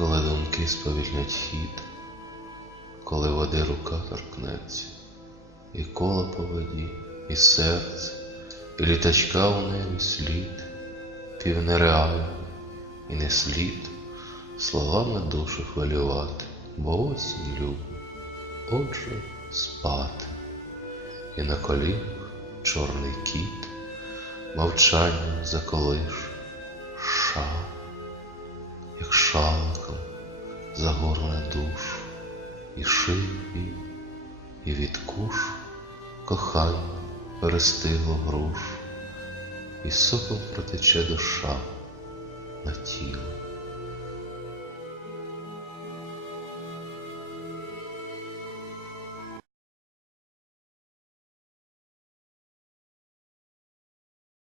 коли думки сповільнять хід, коли води рука торкнеться, і коло по воді, і серце, і літачка у небі слід, пів нереально, і не слід словами душу хвилювати, бо осінь любить, отже спати, і на колінах чорний кіт, мовчання заколиш, ша, душу, і шиї, і від куш кохання перестигло грушу, і соком протече душа на тіло.